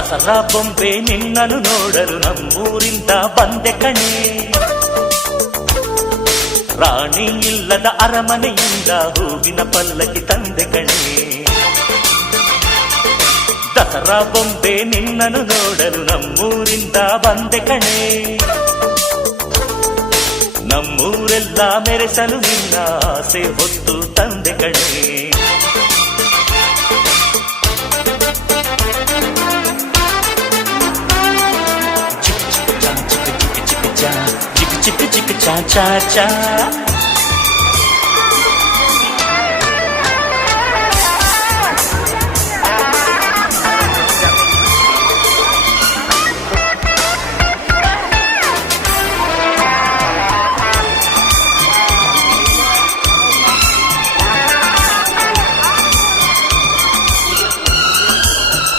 ದಸರಾ ಬೊಂಬೆ ನಿನ್ನನ್ನು ನೋಡಲು ನಮ್ಮೂರಿಂದ ಬಂದೆ ಕಣೆ. ರಾಣಿ ಇಲ್ಲದ ಅರಮನೆಯಿಂದ ಹೂವಿನ ಪಲ್ಲಕ್ಕಿ ತಂದೆ ಕಣೆ. ದಸರಾ ಬೊಂಬೆ ನಿನ್ನನ್ನು ನೋಡಲು ನಮ್ಮೂರಿಂದ ಬಂದೆ ಕಣೆ. ನಮ್ಮೂರೆಲ್ಲ ಮೆರೆಸಲು ನಿನ್ನ ಆಸೆ ಹೊತ್ತು ತಂದೆ ಕಣೆ. ಚಿಕ್ಕ ಚಿಕ್ಕ ಚಾ ಚಾ ಚಾ